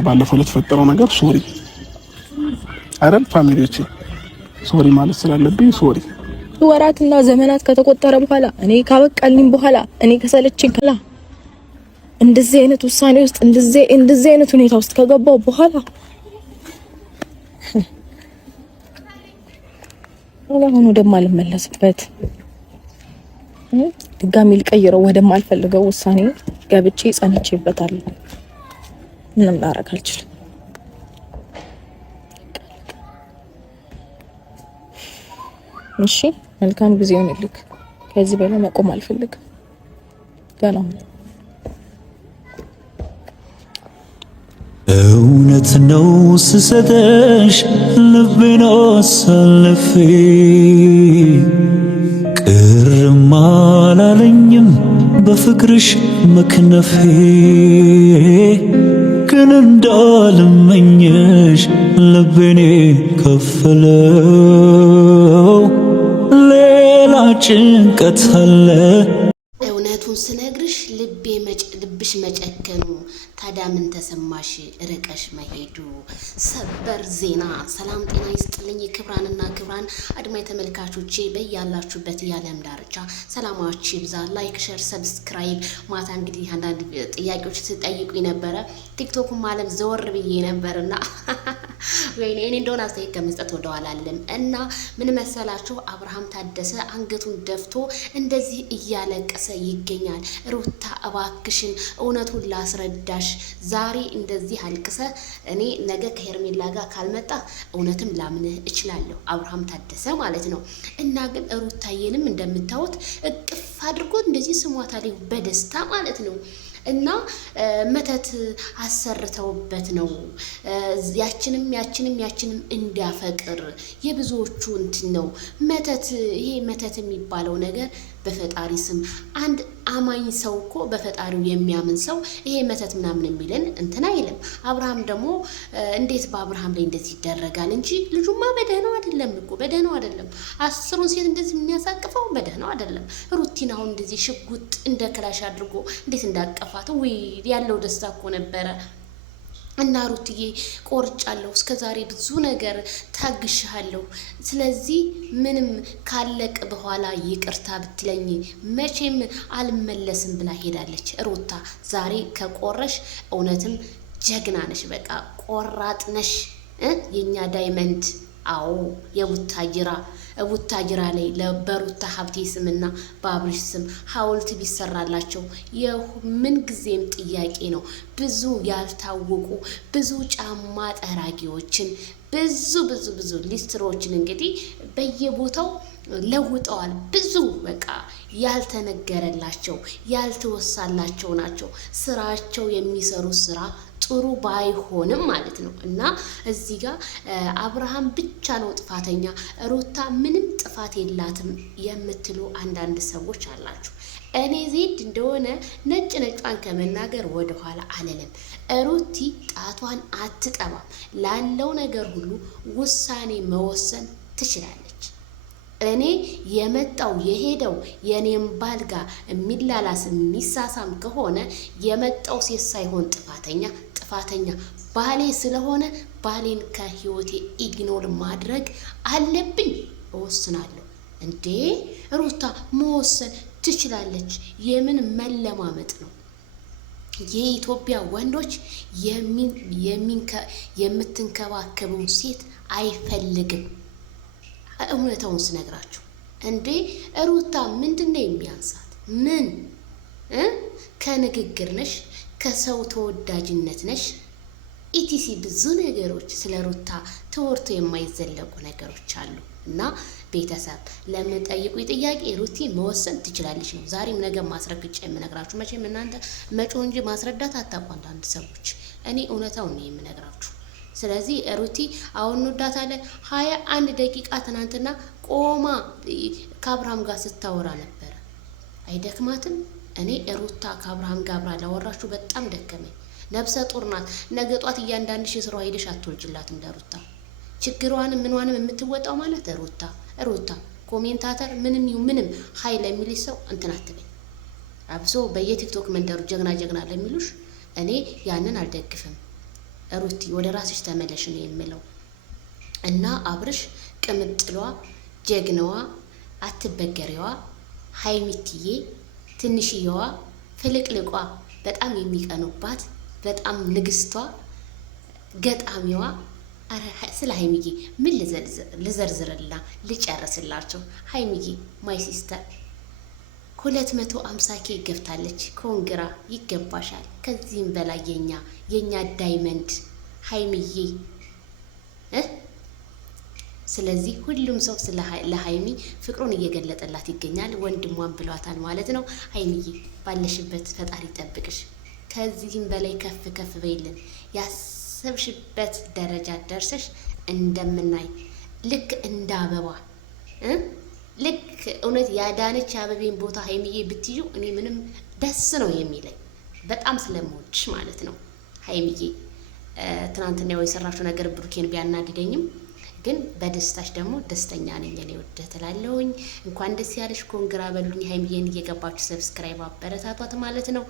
ባለፈው ለተፈጠረው ነገር ሶሪ አይደል ፋሚሊዎቼ፣ ሶሪ ማለት ስላለብኝ ሶሪ። ወራትና ዘመናት ከተቆጠረ በኋላ እኔ ካበቃልኝ በኋላ እኔ ከሰለችኝ ከላ እንደዚህ አይነት ውሳኔ ውስጥ እንደዚህ አይነት ሁኔታ ውስጥ ከገባው በኋላ አሁን ወደማልመለስበት ድጋሚ ልቀይረው ወደማልፈልገው ውሳኔ ገብቼ ጸንቼበታለሁ። ምንም ላደርግ አልችልም። እሺ መልካም ጊዜ ይሁንልክ። ከዚህ በላይ መቆም አልፈልግም። ገና እውነት ነው ስሰጠሽ ልቤን አሳልፌ ቅርም አላለኝም በፍቅርሽ መክነፌ ግን እንዳልመኘሽ ልቤኔ ከፈለው ሌላ ጭንቀት አለ። እውነቱን ስነግርሽ ልብሽ መጨከኑ ታዲያ ምን ተሰማሽ ርቀሽ መሄዱ? ሰበር ዜና። ሰላም ጤና ይስጥልኝ ክብራንና ክብራን አድማጭ ተመልካቾቼ በያላችሁበት የዓለም ዳርቻ ሰላማችሁ ይብዛ። ላይክ፣ ሼር፣ ሰብስክራይብ። ማታ እንግዲህ አንዳንድ ጥያቄዎች ትጠይቁኝ ነበረ። ቲክቶክም ዓለም ዘወር ብዬ ነበርና ወይኔ እኔ እንደሆነ አስተያየት ከመስጠት ወደኋላ አለም እና ምን መሰላችሁ አብርሃም ታደሰ አንገቱን ደፍቶ እንደዚህ እያለቀሰ ይገኛል። ሩታ እባክሽን እውነቱን ላስረዳሽ ዛሬ እንደዚህ አልቅሰ እኔ ነገ ከሄርሜላ ጋር ካልመጣ እውነትም ላምንህ እችላለሁ። አብርሃም ታደሰ ማለት ነው። እና ግን ሩታዬንም እንደምታዩት እቅፍ አድርጎ እንደዚህ ስሟታል በደስታ ማለት ነው። እና መተት አሰርተውበት ነው ያችንም እንዲያፈቅር የብዙዎቹ እንትን ነው መተት። ይሄ መተት የሚባለው ነገር በፈጣሪ ስም አንድ አማኝ ሰው እኮ በፈጣሪው የሚያምን ሰው ይሄ መተት ምናምን የሚልን እንትን አይልም። አብርሃም ደግሞ እንዴት በአብርሃም ላይ እንደዚህ ይደረጋል እንጂ ልጁማ በደህናው አይደለም እኮ በደህናው አይደለም። 10ሩን ሴት እንደዚህ የሚያሳቅፈው በደህናው አይደለም። ሩቲን አሁን እንደዚህ ሽጉጥ እንደ ክላሽ አድርጎ እንዴት እንዳቀፋት ወይ ያለው ደስታ እኮ ነበረ። እና ሩትዬ ቆርጫለሁ፣ እስከዛሬ ብዙ ነገር ታግሻለሁ። ስለዚህ ምንም ካለቅ በኋላ ይቅርታ ብትለኝ መቼም አልመለስም ብላ ሄዳለች። ሩታ ዛሬ ከቆረሽ እውነትም ጀግና ነሽ፣ በቃ ቆራጥ ነሽ የኛ ዳይመንድ። አዎ የቡታጅራ ላይ በሩታ ሀብቴ ስምና በአብርሽ ስም ሐውልት ቢሰራላቸው የምን ጊዜም ጥያቄ ነው። ብዙ ያልታወቁ ብዙ ጫማ ጠራጊዎችን ብዙ ሊስትሮችን እንግዲህ በየቦታው ለውጠዋል። ብዙ በቃ ያልተነገረላቸው ያልተወሳላቸው ናቸው። ስራቸው የሚሰሩት ስራ ጥሩ ባይሆንም ማለት ነው። እና እዚህ ጋር አብርሃም ብቻ ነው ጥፋተኛ፣ ሩታ ምንም ጥፋት የላትም የምትሉ አንዳንድ ሰዎች አላችሁ። እኔ ዜድ እንደሆነ ነጯን ከመናገር ወደኋላ አለለም። ሩቲ ጣቷን አትጠባም። ላለው ነገር ሁሉ ውሳኔ መወሰን ትችላለች። እኔ የመጣው የሄደው የኔም ባል ጋር የሚላላስ የሚሳሳም ከሆነ የመጣው ሴት ሳይሆን ጥፋተኛ ባሌ ስለሆነ ባሌን ከህይወቴ ኢግኖር ማድረግ አለብኝ። እወስናለሁ። እንዴ ሩታ መወሰን ትችላለች። የምን መለማመጥ ነው? የኢትዮጵያ ወንዶች የምትንከባከበውን ሴት አይፈልግም። እውነታውን ስነግራችሁ እንዴ ሩታ ምንድነው የሚያንሳት? ምን ከንግግር ነሽ፣ ከሰው ተወዳጅነት ነሽ፣ ኢቲሲ ብዙ ነገሮች ስለ ሩታ ተወርቶ የማይዘለቁ ነገሮች አሉ። እና ቤተሰብ ለምጠይቁ ጥያቄ ሩቲ መወሰን ትችላለች ነው። ዛሬም ነገ ማስረግጬ የምነግራችሁ። መቼም እናንተ መጮ እንጂ ማስረዳት አታውቁ አንዳንድ ሰዎች። እኔ እውነታውን ነው የምነግራችሁ። ስለዚህ ሩቲ አሁን እንወዳታለን። 21 ደቂቃ ትናንትና ቆማ ከአብርሃም ጋር ስታወራ ነበረ። አይደክማትም? እኔ ሩታ ከአብርሃም ጋር አብራ ላወራችሁ በጣም ደከመኝ። ነብሰ ጡር ናት። ነገ ጧት እያንዳንድሽ የስራው ሄደሽ አትወልጅላትም ለሩታ። ችግሯንም ምንዋንም የምትወጣው ማለት ሩታ ኮሜንታተር ምንም ሀይል የሚልሽ ሰው እንትን አትበኝ። አብሶ በየቲክቶክ መንደሩ ጀግና ለሚሉሽ እኔ ያንን አልደግፍም። ሩቲ ወደ ራስሽ ተመለሽ ነው የምለው። እና አብርሽ ቅምጥሏ፣ ጀግናዋ፣ አትበገሬዋ ሀይሚትዬ ትንሽዬዋ ፍልቅልቋ በጣም የሚቀኑባት በጣም ንግስቷ ገጣሚዋ። አረ ስለ ሀይሚዬ ምን ልዘርዝርላ ልጨርስላቸው። ሀይሚዬ ማይ ሲስተር 250K ገብታለች። ኮንግራ ይገባሻል። ከዚህም በላይ የኛ ዳይመንድ ሀይሚዬ ስለዚህ ሁሉም ሰው ለሀይሚ ፍቅሩን እየገለጠላት ይገኛል። ወንድሟን ብሏታል ማለት ነው። ሀይሚዬ ባለሽበት ፈጣሪ ጠብቅሽ። ከዚህም በላይ ከፍ ከፍ በይልን። ያሰብሽበት ደረጃ ደርሰሽ እንደምናይ ልክ እንደ አበባ ልክ እውነት ያዳነች አበቤን ቦታ ሀይሚዬ ብትዩ እኔ ምንም ደስ ነው የሚለኝ በጣም ስለምወድሽ ማለት ነው። ሀይሚዬ ትናንትና የሰራሽው ነገር ብሩኬን ቢያናድደኝም ግን በደስታሽ ደግሞ ደስተኛ ነኝ። እኔ ወደ ተላለሁኝ እንኳን ደስ ያለሽ። ኮንግራ በሉኝ። ሀይሚዬን እየገባችሁ ሰብስክራይብ አበረታቷት ማለት ነው።